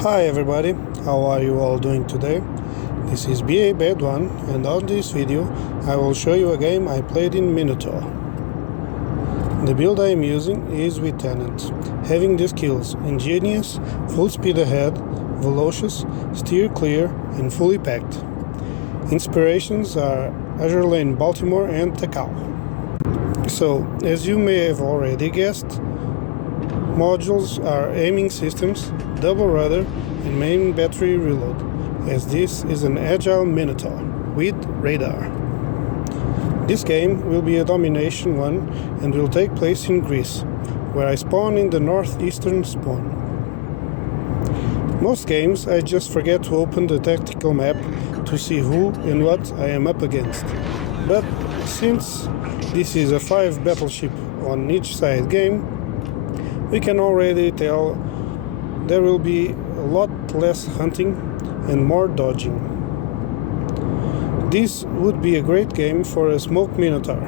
Hi everybody, how are you all doing today? This is BA Bad One, and on this video I will show you a game I played in Minotauro. The build I am using is with Tenant, having the skills Ingenious, Full Speed Ahead, Velocious, Steer Clear and Fully Packed. Inspirations are Azure Lane Baltimore and Takao. So, as you may have already guessed, modules are aiming systems, double rudder and main battery reload, as this is an agile Minotaur with radar. This game will be a domination one and will take place in Greece, where I spawn in the northeastern spawn. Most games I just forget to open the tactical map to see who and what I am up against, but since this is a 5 battleship on each side game, we can already tell there will be a lot less hunting and more dodging. This would be a great game for a smoke Minotaur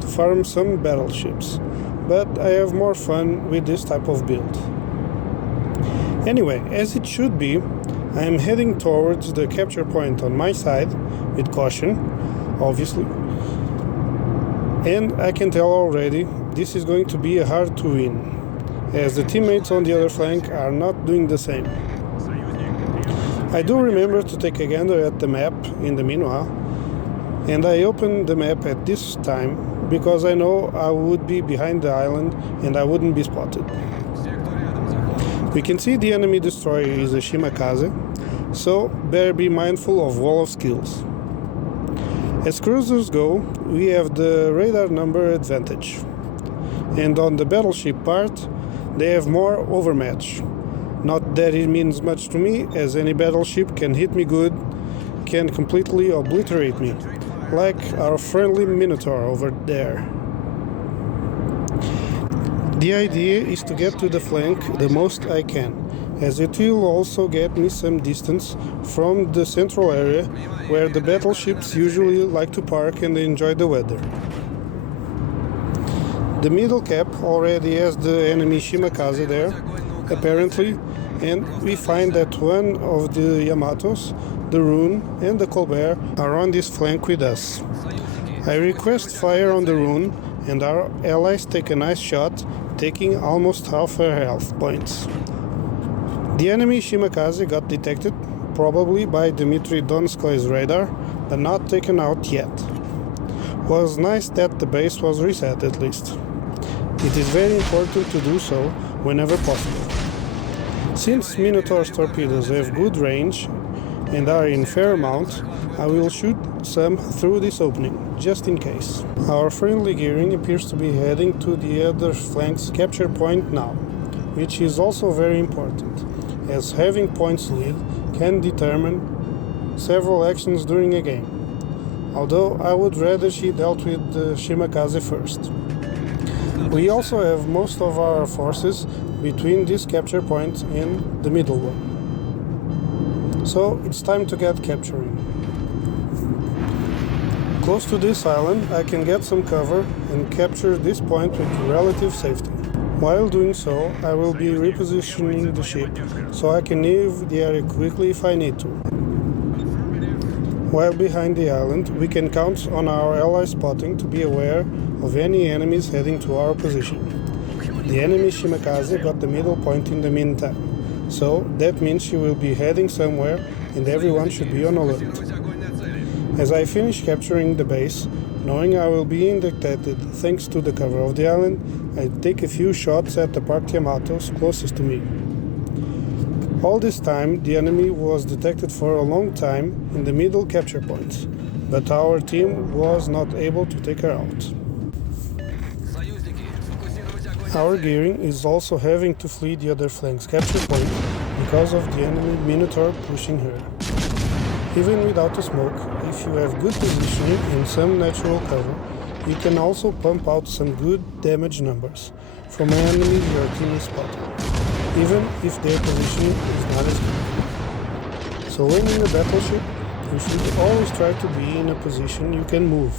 to farm some battleships, but I have more fun with this type of build. Anyway, as it should be, I am heading towards the capture point on my side, with caution, obviously, and I can tell already this is going to be hard to win, as the teammates on the other flank are not doing the same. I do remember to take a gander at the map in the meanwhile, and I opened the map at this time because I know I would be behind the island and I wouldn't be spotted. We can see the enemy destroyer is a Shimakaze, so better be mindful of wall of skills. As cruisers go, we have the radar number advantage, and on the battleship part, they have more overmatch. Not that it means much to me, as any battleship can hit me good, can completely obliterate me, like our friendly Minotaur over there. The idea is to get to the flank the most I can, as it will also get me some distance from the central area where the battleships usually like to park and enjoy the weather. The middle cap already has the enemy Shimakaze there, apparently, and we find that one of the Yamatos, the Rune and the Colbert are on this flank with us. I request fire on the Rune and our allies take a nice shot, taking almost half her health points. The enemy Shimakaze got detected, probably by Dmitry Donskoy's radar, but not taken out yet. Was nice that the base was reset at least. It is very important to do so whenever possible. Since Minotaur's torpedoes have good range and are in fair amount, I will shoot some through this opening, just in case. Our friendly gearing appears to be heading to the other flank's capture point now, which is also very important, as having points lead can determine several actions during a game, although I would rather she dealt with the Shimakaze first. We also have most of our forces between this capture point and the middle one. So it's time to get capturing. Close to this island I can get some cover and capture this point with relative safety. While doing so, I will be repositioning the ship so I can leave the area quickly if I need to. While behind the island, we can count on our ally spotting to be aware of any enemies heading to our position. The enemy Shimakaze got the middle point in the meantime, so that means she will be heading somewhere and everyone should be on alert. As I finish capturing the base, knowing I will be undetected thanks to the cover of the island, I take a few shots at the parked Yamatos closest to me. All this time, the enemy was detected for a long time in the middle capture point, but our team was not able to take her out. Our gearing is also having to flee the other flank's capture point because of the enemy Minotaur pushing her. Even without a smoke, if you have good positioning and some natural cover, you can also pump out some good damage numbers from enemies your team is spotting, even if their positioning is not as good. So when in a battleship, you should always try to be in a position you can move,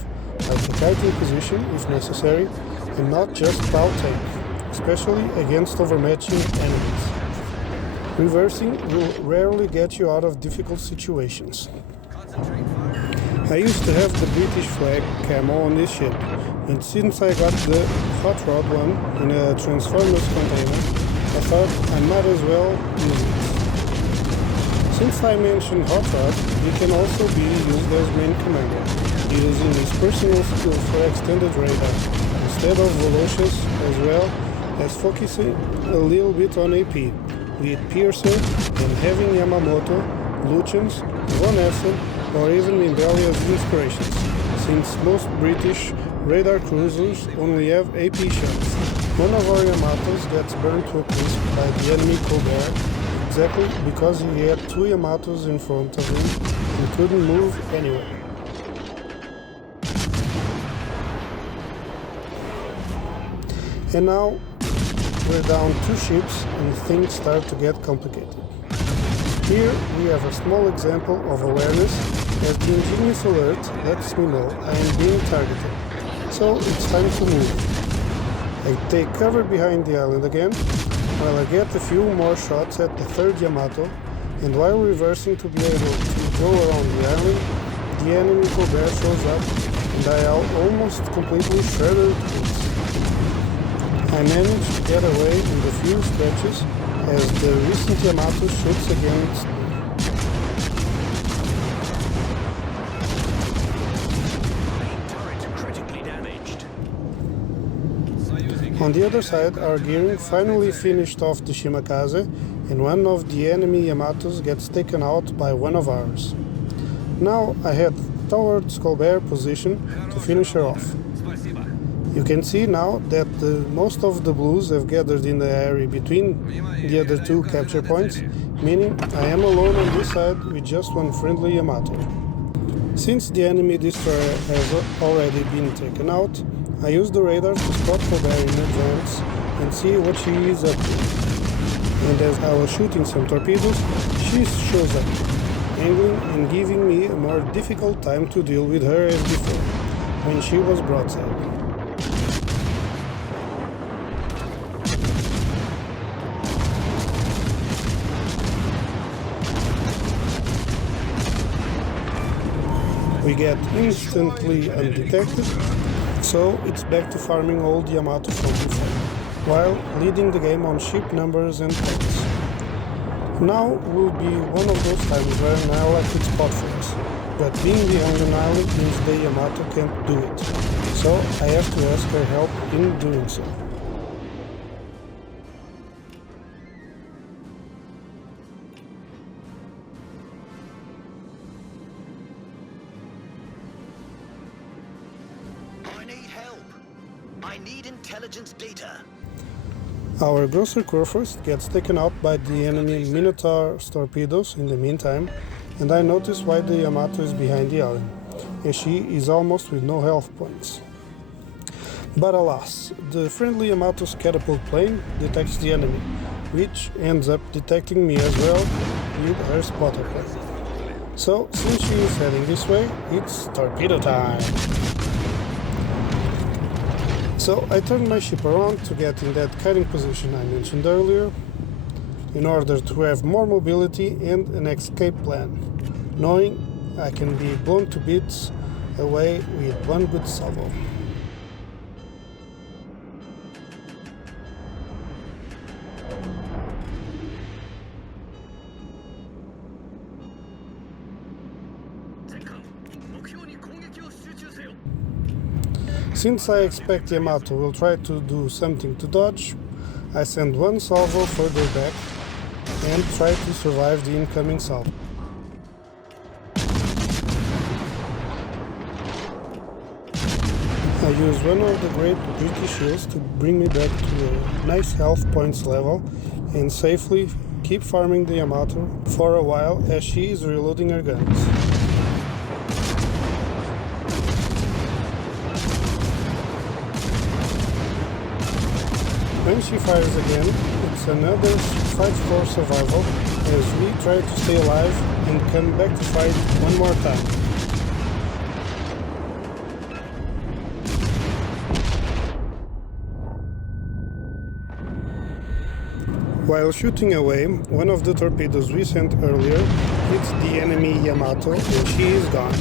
like a kiting position if necessary, and not just plow tank, especially against overmatching enemies. Reversing will rarely get you out of difficult situations. I used to have the British flag camo on this ship, and since I got the hot rod one in a Transformers container, I thought I might as well use it. Since I mentioned hot rod, he can also be used as main commander, using his personal skill for extended radar, instead of velocious, as well as focusing a little bit on AP, with Piercer and having Yamamoto, Lutyens, Von Essen, or even Imbelia's inspirations, since most British radar cruisers only have AP shots. One of our Yamatos gets burnt to a crisp by the enemy Colbert, exactly because he had two Yamatos in front of him and couldn't move anywhere. And now we're down 2 ships and things start to get complicated. Here we have a small example of awareness, as the ingenious alert lets me know I am being targeted, so it's time to move. I take cover behind the island again, while I get a few more shots at the third Yamato, and while reversing to be able to go around the island, the enemy Colbert shows up and I almost completely shredded it. I managed to get away in the few stretches as the recent Yamato shoots against. On the other side, our gearing finally finished off the Shimakaze, and one of the enemy Yamatos gets taken out by one of ours. Now I head towards Colbert position to finish her off. You can see now that most of the blues have gathered in the area between the other 2 capture points, meaning I am alone on this side with just one friendly Yamato. Since the enemy destroyer has already been taken out, I use the radar to spot Colbert in advance and see what she is up to. And as I was shooting some torpedoes, she shows up, angling and giving me a more difficult time to deal with her as before, when she was broadside. We get instantly undetected, so it's back to farming old Yamato from before, while leading the game on ship numbers and points. Now will be one of those times where an ally could spot for us, but being behind an island means the Yamato can't do it, so I have to ask her help in doing so. I need intelligence data. Our Grosser Kurfürst gets taken out by the enemy Minotauro torpedoes in the meantime, and I notice why the Yamato is behind the island, as she is almost with no health points. But alas, the friendly Yamato's catapult plane detects the enemy, which ends up detecting me as well with her spotter plane. So, since she is heading this way, it's torpedo time! So I turned my ship around to get in that kiting position I mentioned earlier, in order to have more mobility and an escape plan, knowing I can be blown to bits away with one good salvo. Since I expect Yamato will try to do something to dodge, I send one salvo further back and try to survive the incoming salvo. I use one of the great British shields to bring me back to a nice health points level and safely keep farming the Yamato for a while as she is reloading her guns. When she fires again, it's another fight for survival as we try to stay alive and come back to fight one more time. While shooting away, one of the torpedoes we sent earlier hits the enemy Yamato and she is gone.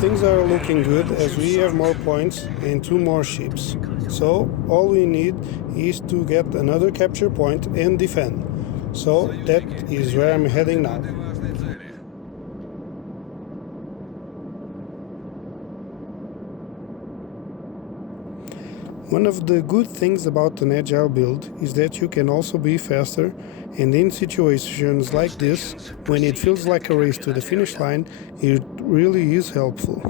Things are looking good as we have more points and 2 more ships. So all we need is to get another capture point and defend. So that is where I'm heading now. One of the good things about an agile build is that you can also be faster, and in situations like this, when it feels like a race to the finish line, it really is helpful.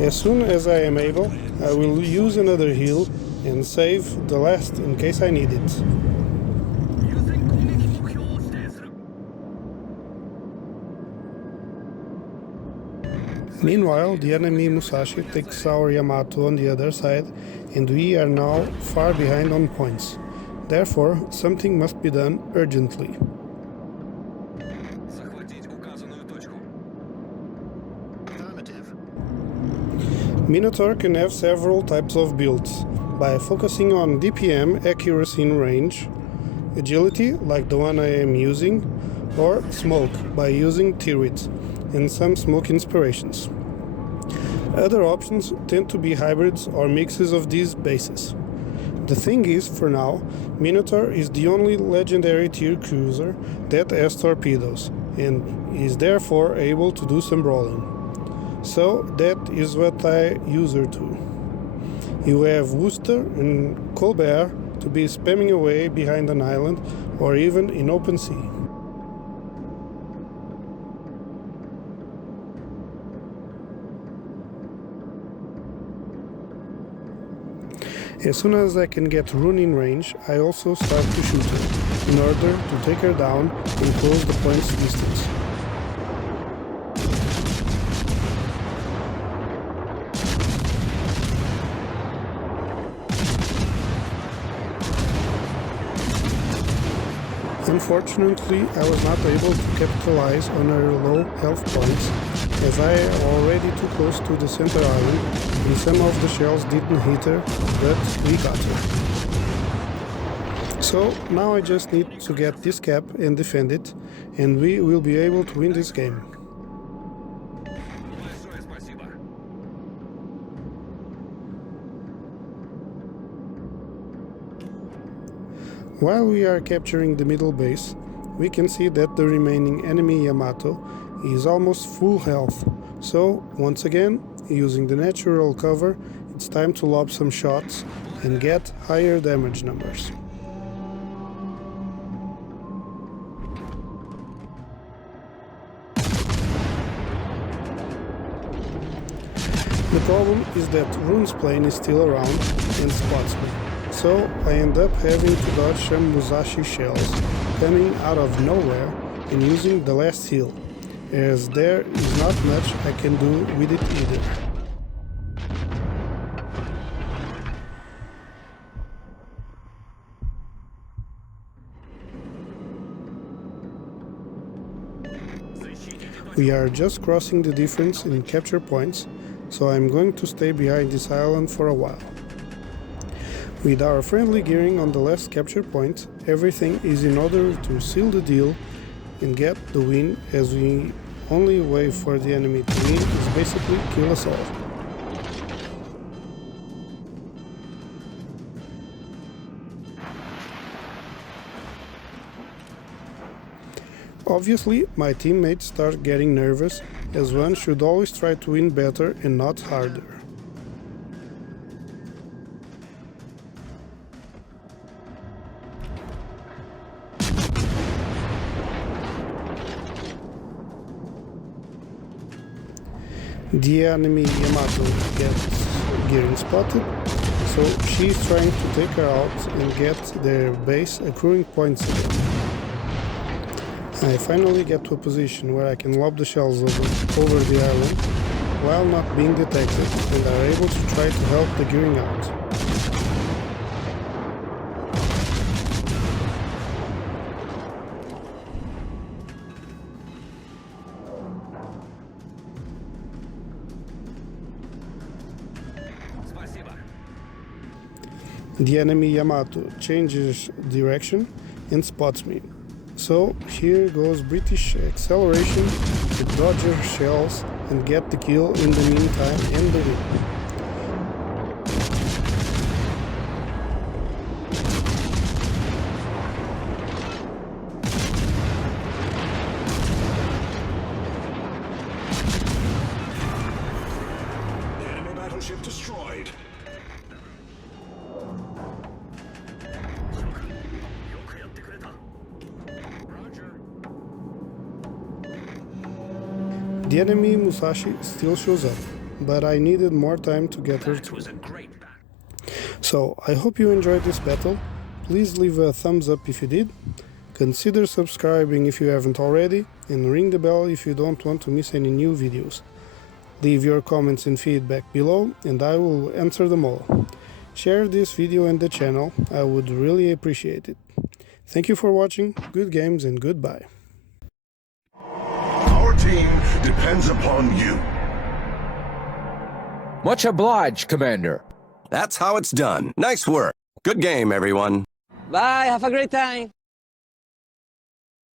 As soon as I am able, I will use another heal and save the last in case I need it. Meanwhile, the enemy Musashi takes our Yamato on the other side, and we are now far behind on points. Therefore, something must be done urgently. Minotaur can have several types of builds, by focusing on DPM, accuracy in range, agility, like the one I am using, or smoke, by using turrets and some smoke inspirations. Other options tend to be hybrids or mixes of these bases. The thing is, for now, Minotaur is the only legendary tier cruiser that has torpedoes, and is therefore able to do some brawling. So that is what I use her to. You have Worcester and Colbert to be spamming away behind an island or even in open sea. As soon as I can get Rune in range, I also start to shoot her, in order to take her down and close the points distance. Unfortunately, I was not able to capitalize on her low health points, as I am already too close to the center island, and some of the shells didn't hit her, but we got her. So now I just need to get this cap and defend it, and we will be able to win this game. While we are capturing the middle base, we can see that the remaining enemy Yamato is almost full health. So, once again, using the natural cover, it's time to lob some shots and get higher damage numbers. The problem is that Rune's plane is still around and spots me. So I end up having to dodge some Musashi shells coming out of nowhere and using the last heal, as there is not much I can do with it either. We are just crossing the difference in capture points, so I'm going to stay behind this island for a while. With our friendly gearing on the last capture point, everything is in order to seal the deal and get the win, as the only way for the enemy to win is basically kill us all. Obviously, my teammates start getting nervous, as one should always try to win better and not harder. The enemy Yamato gets gearing spotted, so she's trying to take her out and get their base accruing points again. I finally get to a position where I can lob the shells over the island while not being detected, and are able to try to help the gearing out. The enemy Yamato changes direction and spots me. So here goes British acceleration to dodge her shells and get the kill in the meantime and the win. Enemy battleship destroyed. The enemy Musashi still shows up, but I needed more time to get her through. So I hope you enjoyed this battle. Please leave a thumbs up if you did. Consider subscribing if you haven't already, and ring the bell if you don't want to miss any new videos. Leave your comments and feedback below and I will answer them all. Share this video and the channel, I would really appreciate it. Thank you for watching, good games and goodbye. Our team depends upon you. Much obliged, Commander. That's how it's done. Nice work. Good game, everyone. Bye, have a great time.